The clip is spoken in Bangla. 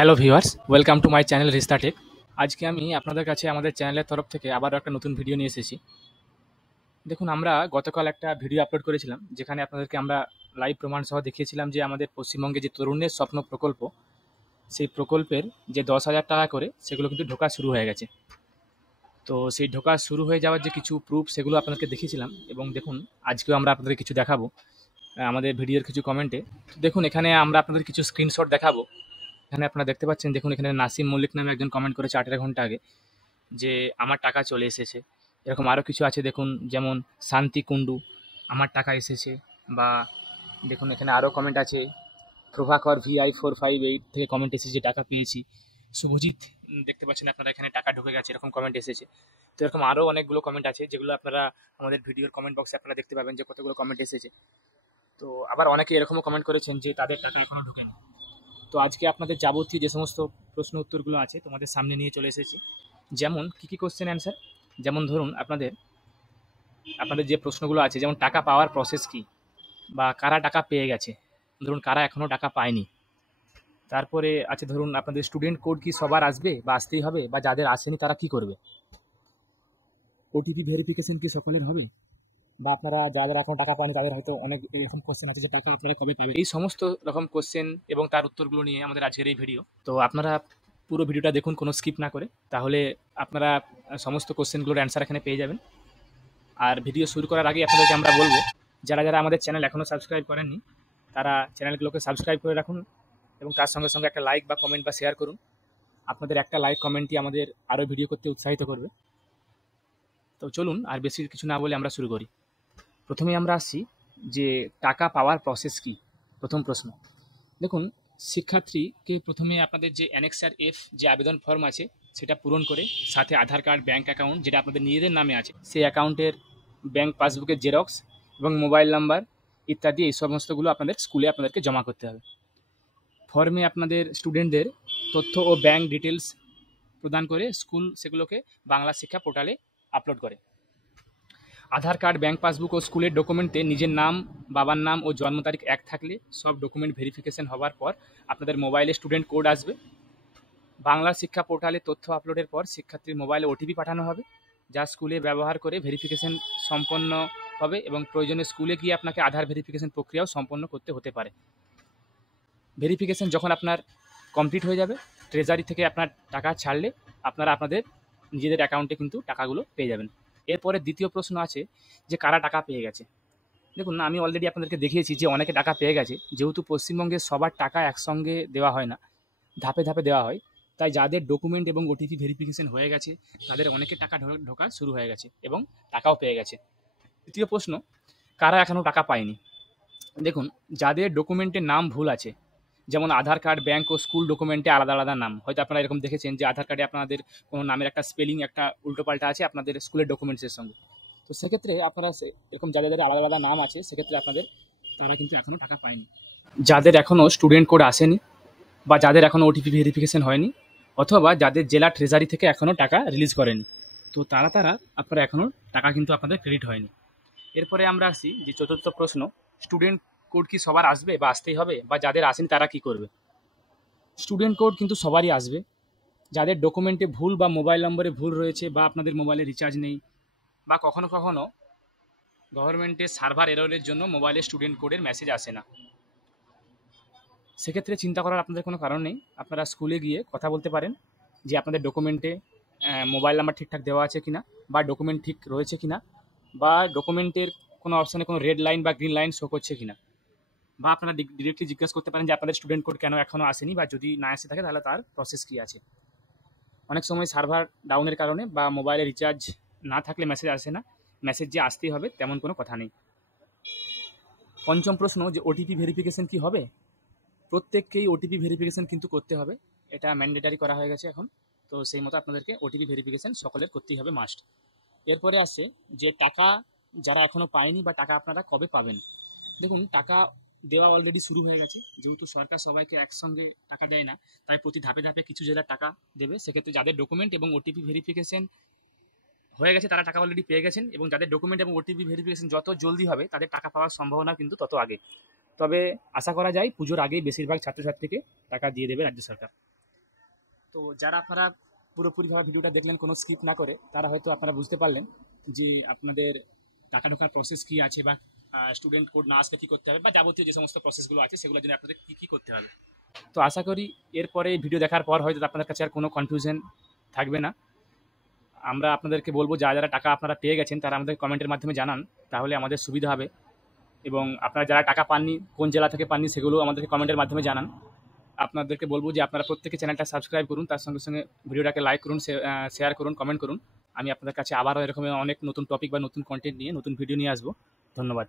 Hello viewers, welcome to my channel Rishta tech. আজকে আমি আপনাদের কাছে আমাদের চ্যানেলের তরফ থেকে আবারও একটা নতুন ভিডিও নিয়ে এসেছি। দেখুন, আমরা গতকাল একটা ভিডিও আপলোড করেছিলাম যেখানে আপনাদেরকে আমরা লাইভ প্রমাণ সহ দেখিয়েছিলাম যে আমাদের পশ্চিমবঙ্গে যে তরুণের স্বপ্ন প্রকল্প, সেই প্রকল্পের যে 10,000 টাকা করে সেগুলো কিন্তু ঢোকা শুরু হয়ে গেছে। তো সেই ঢোকা শুরু হয়ে যাওয়ার যে কিছু প্রুফ সেগুলো আপনাদেরকে দেখিয়েছিলাম, এবং দেখুন আজকেও আমরা আপনাদের কিছু দেখাবো আমাদের ভিডিওর কিছু কমেন্টে। দেখুন, এখানে আমরা আপনাদের কিছু স্ক্রিনশট দেখাবো। এখানে আপনারা দেখতে পাচ্ছেন, দেখুন এখানে নাসিম মল্লিক নামে একজন কমেন্ট করেছে 18 ঘন্টা আগে যে আমার টাকা চলে এসেছে। এরকম আরও কিছু আছে দেখুন, যেমন শান্তি কুণ্ডু, আমার টাকা এসেছে। বা দেখুন এখানে আরও কমেন্ট আছে, প্রভাকর VI458 থেকে কমেন্ট এসেছে টাকা পেয়েছি। শুভজিৎ, দেখতে পাচ্ছেন আপনারা এখানে টাকা ঢুকে গেছে, এরকম কমেন্ট এসেছে। তো এরকম আরও অনেকগুলো কমেন্ট আছে যেগুলো আপনারা আমাদের ভিডিওর কমেন্ট বক্সে আপনারা দেখতে পাবেন যে কতগুলো কমেন্ট এসেছে। তো আবার অনেকে এরকমও কমেন্ট করেছেন যে তাদের টাকা এখনও ঢোকেনি। তো আজকে আপনাদের যাবতীয় যে সমস্ত প্রশ্ন উত্তরগুলো আছে তোমাদের সামনে নিয়ে চলে এসেছি। যেমন কী কোশ্চেন অ্যান্সার, যেমন ধরুন আপনাদের আপনাদের যে প্রশ্নগুলো আছে, যেমন টাকা পাওয়ার প্রসেস কী, বা কারা টাকা পেয়ে গেছে, ধরুন কারা এখনও টাকা পায়নি। তারপরে আছে ধরুন আপনাদের স্টুডেন্ট কোড কি সবার আসবে বা আসতেই হবে, বা যাদের আসেনি তারা কি করবে। ওটিপি ভেরিফিকেশন কি সকলের হবে, বা আপনারা যাদের এখন টাকা পায়নি তাদের হয়তো অনেক এরকম কোশ্চেন আছে যে টাকা আপনারা কবে পাবেন। এই সমস্ত রকম কোশ্চেন এবং তার উত্তরগুলো নিয়ে আমাদের আজকের এই ভিডিও। তো আপনারা পুরো ভিডিওটা দেখুন কোনো স্কিপ না করে, তাহলে আপনারা সমস্ত কোশ্চেনগুলোর অ্যান্সার এখানে পেয়ে যাবেন। আর ভিডিও শুরু করার আগে আপনাদেরকে আমরা বলবো, যারা যারা আমাদের চ্যানেল এখনও সাবস্ক্রাইব করেননি তারা চ্যানেলগুলোকে সাবস্ক্রাইব করে রাখুন, এবং তার সঙ্গে সঙ্গে একটা লাইক বা কমেন্ট বা শেয়ার করুন। আপনাদের একটা লাইক কমেন্টই আমাদের আরও ভিডিও করতে উৎসাহিত করবে। তো চলুন আর বেশি কিছু না বলে আমরা শুরু করি। প্রথমে আমরা আসছি যে টাকা পাওয়ার প্রসেস কী। প্রথম প্রশ্ন, দেখুন শিক্ষার্থীকে প্রথমে আপনাদের যে অ্যানেক্সার F যে আবেদন ফর্ম আছে সেটা পূরণ করে, সাথে আধার কার্ড, ব্যাঙ্ক অ্যাকাউন্ট যেটা আপনাদের নিজেদের নামে আছে সেই অ্যাকাউন্টের ব্যাঙ্ক পাসবুকের জেরক্স এবং মোবাইল নাম্বার ইত্যাদি এই সমস্তগুলো আপনাদের স্কুলে আপনাদেরকে জমা করতে হবে। ফর্মে আপনাদের স্টুডেন্টদের তথ্য ও ব্যাঙ্ক ডিটেলস প্রদান করে স্কুল সেগুলোকে বাংলা শিক্ষা পোর্টালে আপলোড করে। আধার কার্ড, ব্যাঙ্ক পাসবুক ও স্কুলের ডকুমেন্টে নিজের নাম, বাবার নাম ও জন্ম তারিখ এক থাকলে সব ডকুমেন্ট ভেরিফিকেশন হওয়ার পর আপনাদের মোবাইলে স্টুডেন্ট কোড আসবে। বাংলা শিক্ষা পোর্টালে তথ্য আপলোডের পর শিক্ষার্থীর মোবাইলে ওটিপি পাঠানো হবে, যা স্কুলে ব্যবহার করে ভেরিফিকেশন সম্পন্ন হবে, এবং প্রয়োজনে স্কুলে গিয়ে আপনাকে আধার ভেরিফিকেশন প্রক্রিয়াও সম্পন্ন করতে হতে পারে। ভেরিফিকেশন যখন আপনার কমপ্লিট হয়ে যাবে, ট্রেজারি থেকে আপনার টাকা ছাড়লে আপনারা আপনাদের নিজেদের অ্যাকাউন্টে কিন্তু টাকাগুলো পেয়ে যাবেন। এরপরে দ্বিতীয় প্রশ্ন আছে যে কারা টাকা পেয়ে গেছে। দেখুন, আমি অলরেডি আপনাদেরকে দেখিয়েছি যে অনেকে টাকা পেয়ে গেছে। যেহেতু পশ্চিমবঙ্গে সবার টাকা একসঙ্গে দেওয়া হয় না, ধাপে ধাপে দেওয়া হয়, তাই যাদের ডকুমেন্ট এবং ওটিপি ভেরিফিকেশন হয়ে গেছে তাদের অনেকে টাকা ঢোকা শুরু হয়ে গেছে এবং টাকাও পেয়ে গেছে। তৃতীয় প্রশ্ন, কারা এখনও টাকা পায়নি। দেখুন, যাদের ডকুমেন্টের নাম ভুল আছে, যেমন আধার কার্ড, ব্যাঙ্ক ও স্কুল ডকুমেন্টে আলাদা আলাদা নাম, হয়তো আপনারা এরকম দেখেছেন যে আধার কার্ডে আপনাদের কোনো নামের একটা স্পেলিং একটা উল্টোপাল্টা আছে আপনাদের স্কুলের ডকুমেন্টসের সঙ্গে। তো সেক্ষেত্রে আপনারা এরকম যাদের যাদের আলাদা আলাদা নাম আছে সেক্ষেত্রে তারা কিন্তু এখনও টাকা পায়নি। যাদের এখনও স্টুডেন্ট কোড আসেনি, বা যাদের এখনও ওটিপি ভেরিফিকেশন হয়নি, অথবা যাদের জেলা ট্রেজারি থেকে এখনও টাকা রিলিজ করেনি, তো তারা আপনারা এখনও টাকা কিন্তু আপনাদের ক্রেডিট হয়নি। এরপরে আমরা আসি যে চতুর্থ প্রশ্ন, স্টুডেন্ট কোড কি সবার আসবে বা আসতেই হবে, বা যাদের আসেনি তারা কি করবে। স্টুডেন্ট কোড কিন্তু সবারই আসবে। যাদের ডকুমেন্টে ভুল বা মোবাইল নম্বরে ভুল রয়েছে, বা আপনাদের মোবাইলে রিচার্জ নেই, বা কখনো কখনো গভর্নমেন্টের সার্ভার এররের জন্য মোবাইলে স্টুডেন্ট কোডের মেসেজ আসে না, সেক্ষেত্রে চিন্তা করার আপনাদের কোনো কারণ নেই। আপনারা স্কুলে গিয়ে কথা বলতে পারেন যে আপনাদের ডকুমেন্টে মোবাইল নাম্বার ঠিকঠাক দেওয়া আছে কিনা, বা ডকুমেন্ট ঠিক রয়েছে কিনা, বা ডকুমেন্টের কোনো অপশানে কোনো রেড লাইন বা গ্রিন লাইন শো করছে কিনা, বা আপনারা ডিরেক্টলি জিজ্ঞেস করতে পারেন যে আপনাদের স্টুডেন্ট কোড কেন এখনও আসেনি, বা যদি না এসে থাকে তাহলে তার প্রসেস কী আছে। অনেক সময় সার্ভার ডাউনের কারণে বা মোবাইলে রিচার্জ না থাকলে মেসেজ আসে না, মেসেজ যে আসতেই হবে তেমন কোনো কথা নেই। পঞ্চম প্রশ্ন, যে ওটিপি ভেরিফিকেশন কি হবে। প্রত্যেককেই ওটিপি ভেরিফিকেশন কিন্তু করতে হবে, এটা ম্যান্ডেটারি করা হয়ে গেছে এখন। তো সেই মতো আপনাদেরকে ওটিপি ভেরিফিকেশন সকলের করতেই হবে, মাস্ট। এরপরে আসছে যে টাকা যারা এখনও পায়নি, বা টাকা আপনারা কবে পাবেন। দেখুন, টাকা দেওয়া অলরেডি শুরু হয়ে গেছে। যেহেতু সরকার সবাইকে একসঙ্গে টাকা দেয় না, তাই প্রতি ধাপে ধাপে কিছু জেলার টাকা দেবে। সেক্ষেত্রে যাদের ডকুমেন্ট এবং ওটিপি ভেরিফিকেশন হয়ে গেছে তারা টাকা অলরেডি পেয়ে গেছেন, এবং যাদের ডকুমেন্ট এবং ওটিপি ভেরিফিকেশন যত জলদি হবে তাদের টাকা পাওয়ার সম্ভাবনা কিন্তু তত আগে। তবে আশা করা যায় পুজোর আগেই বেশিরভাগ ছাত্রছাত্রীকে টাকা দিয়ে দেবে রাজ্য সরকার। তো যারা আপনারা পুরোপুরিভাবে ভিডিওটা দেখলেন কোনো স্কিপ না করে, তারা হয়তো আপনারা বুঝতে পারলেন যে আপনাদের টাকা ঢোকার প্রসেস কী আছে, বা স্টুডেন্ট কোড না আসলে কী করতে হবে, বা যাবতীয় যে সমস্ত প্রসেসগুলো আছে সেগুলোর জন্য আপনাদের কী কী করতে হবে। তো আশা করি এরপরে এই ভিডিও দেখার পর হয়তো আপনাদের কাছে আর কোনো কনফিউশন থাকবে না। আমরা আপনাদেরকে বলবো যারা যারা টাকা আপনারা পেয়ে গেছেন তারা আমাদের কমেন্টের মাধ্যমে জানান, তাহলে আমাদের সুবিধা হবে। এবং আপনারা যারা টাকা পাননি, কোন জেলা থেকে পাননি, সেগুলো আমাদেরকে কমেন্টের মাধ্যমে জানান। আপনাদেরকে বলবো যে আপনারা প্রত্যেকে চ্যানেলটা সাবস্ক্রাইব করুন, তার সঙ্গে সঙ্গে ভিডিওটাকে লাইক করুন, শেয়ার করুন, কমেন্ট করুন। আমি আপনাদের কাছে আবারও এরকম অনেক নতুন টপিক বা নতুন কন্টেন্ট নিয়ে নতুন ভিডিও নিয়ে আসবো। ধন্যবাদ।